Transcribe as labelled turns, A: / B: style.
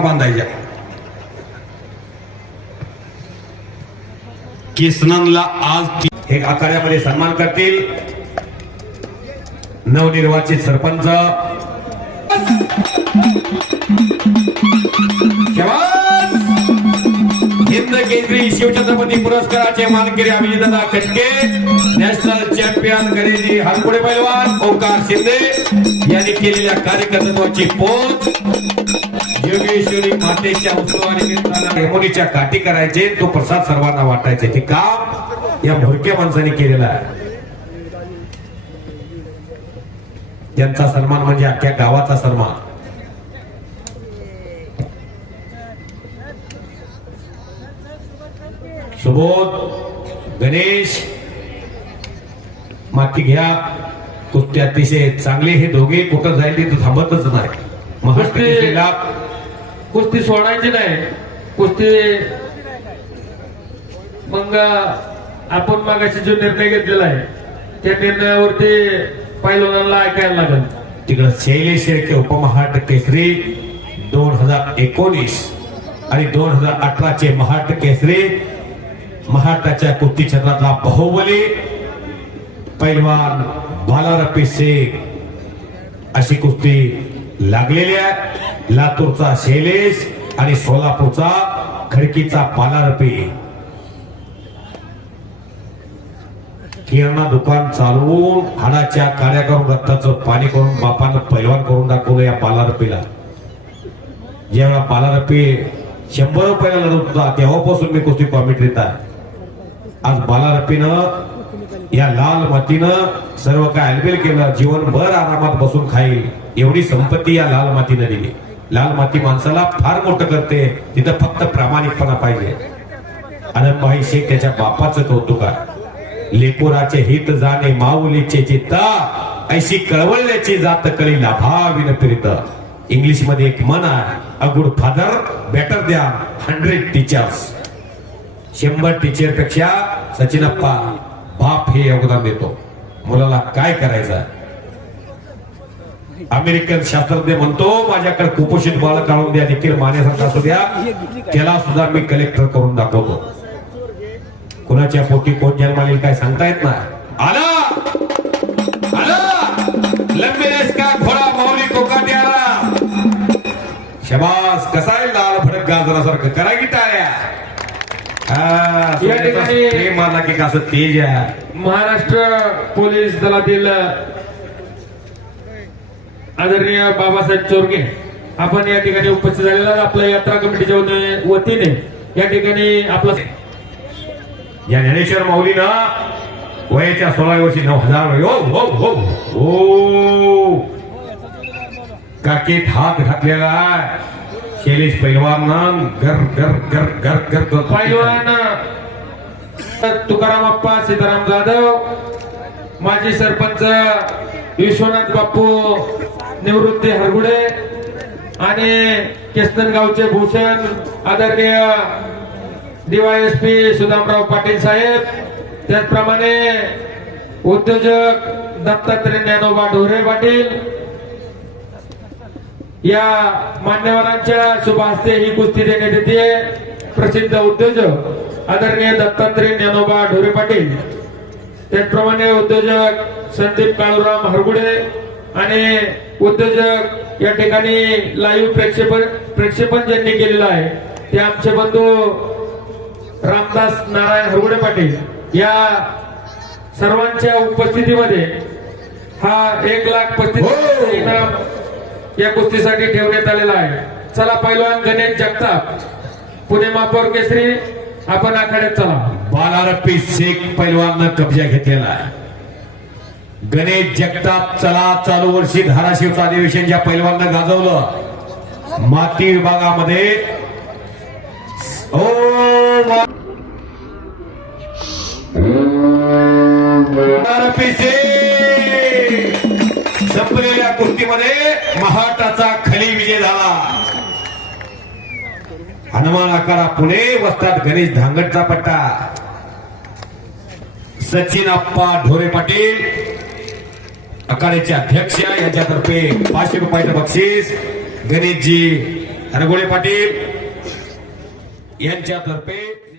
A: बांधायच्या. किसननला आज हे आखाड्यामध्ये सन्मान करतील. नवनिर्वाचित सरपंच. शाबास! हिंद केसरी शिवछत्रपती पुरस्काराचे मानकरी अभिजितदादा कटके नॅशनल चॅम्पियन गणेशजी हातपुडे पैलवान ओंकार शिंदे यांनी केलेल्या कार्यकर्तृत्वाची पोच. योगेश्वरी मातेच्या उत्सवानिमित्तानं यमुनीच्या काठी करायचे तो प्रसाद सर्वांना वाटायचे. ते काम या भुरक्या माणसाने केलेलं आहे. त्यांचा सन्मान म्हणजे अख्ख्या गावाचा सन्मान. सुबोध गणेश माती घ्या कुस्ती अतिशय चांगले हे दोघे कुठं जाईल ते थांबतच नाही. महाराष्ट्र
B: कुस्ती- सोडायची नाही. कुस्ती मग आपण मागाशी जो निर्णय घेतलेला आहे त्या निर्णयावरती पैलवानाला ऐकायला लागेल.
A: तिकडं शैलेश शेळके उपमहाराष्ट्र केसरी दोन हजार एकोणीस आणि दोन हजार अठराचे महाराष्ट्र केसरी महाराष्ट्राच्या कुस्ती क्षेत्रातला बहुबली पैलवान बालारपी शेख. अशी कुस्ती लागलेल्या आहे. लातूरचा शैलेश आणि सोलापूरचा खडकीचा पालारपी. किराणा दुकान चालवून हाडाच्या काड्या करून रक्ताचं पाणी करून बापानं पैलवान करून दाखवलं या पालारपीला. ज्यावेळा पालारपी शंभर रुपयाला लढत होता तेव्हापासून मी कुस्ती कॉमेंट्रीत आहे. आज बालारपीनं या लाल मातीनं सर्व काय अलबेल केलं जीवनभर आरामात बसून खाईल एवढी संपत्ती या लाल मातीनं दिली. लाल माती माणसाला फार मोठं करते तिथं फक्त प्रामाणिकपणा पाहिजे. आनंदभाई शेख त्याच्या बापाचं कौतुक आहे. लेकुराचे हित जाणे माऊलीचे चित्ता ऐशी कळवळल्याची जात कळी लाभाविन फिरत इंग्लिशमध्ये एक मन आहे अ गुड फादर बेटर द्या हंड्रेड टीचर्स शंभर टीचरपेक्षा सचिनप्पा बाप हे योगदान देतो. मुलाला काय करायचं? अमेरिकन शास्त्रज्ञ म्हणतो माझ्याकडे कुपोषित बाळ काढून द्या निखिल मान्यासारखा असू द्या. त्याला सुद्धा मी कलेक्टर करून दाखवतो. कुणाच्या पोटी कोण जन्माला येईल काय सांगता येत नाही. आला! आला! का घोडा माऊली कोकाटे आला शबास कसा आहे लाल भडक गाजरासारखं करा की टाळ्या
B: या ठिकाणी-
A: ते मला की कसं तेज आहे.
B: महाराष्ट्र पोलीस दलातील आदरणीय बाबासाहेब चोरगे आपण या ठिकाणी उपस्थित झालेला आपल्या यात्रा कमिटीच्या वती- वतीने या ठिकाणी आपलं
A: या ज्ञानेश्वर माऊलीनं वयाच्या सोळा वर्षी नऊ हजार हो हो हो हो. काकीत हात घातलेला आहे. शैलेश पैलवान गर गर गर गर गर
B: पैलवान तुकाराम अप्पा सीताराम जाधव माजी सरपंच विश्वनाथ बाप्पू निवृत्ती हरगुडे आणि केसनर गावचे भूषण आदरणीय डीवायएसपी सुदामराव पाटील साहेब त्याचप्रमाणे उद्योजक दत्तात्रय ज्ञानोबा ढोरे पाटील या मान्यवरांच्या शुभ हस्ते ही कुस्ती देण्यात येते. प्रसिद्ध उद्योजक आदरणीय दत्तात्रय ज्ञानोबा ढोरे पाटील. त्याचप्रमाणे उद्योजक संदीप काळूराम हरगुडे आणि उद्योजक या ठिकाणी लाईव्ह प्रक्षेपण प्रेक्षेपण ज्यांनी केलेलं आहे ते आमचे बंधू रामदास नारायण हरगुडे पाटील. या सर्वांच्या उपस्थितीमध्ये हा एक लाख पस्तीस
A: हो.
B: इनाम या कुस्तीसाठी ठेवण्यात आलेला आहे. चला पैलवान गणेश जगताप. पुणे महापौर केसरी आपण आखाड्यात चला.
A: बालारप्पी शेख पैलवाननं कब्जा घेतलेला आहे. गणेश जगताप चला चालू वर्षी धाराशिवचं अधिवेशन ज्या गाजवलं माती विभागामध्ये ओ शेख हनुमान आकारा पुणे वस्तात गणेश धांगडचा पट्टा. सचिन अप्पा ढोरे पाटील आखाड्याचे अध्यक्ष यांच्यातर्फे पाचशे रुपयाचं बक्षीस. गणेशजी हरगोळे पाटील यांच्यातर्फे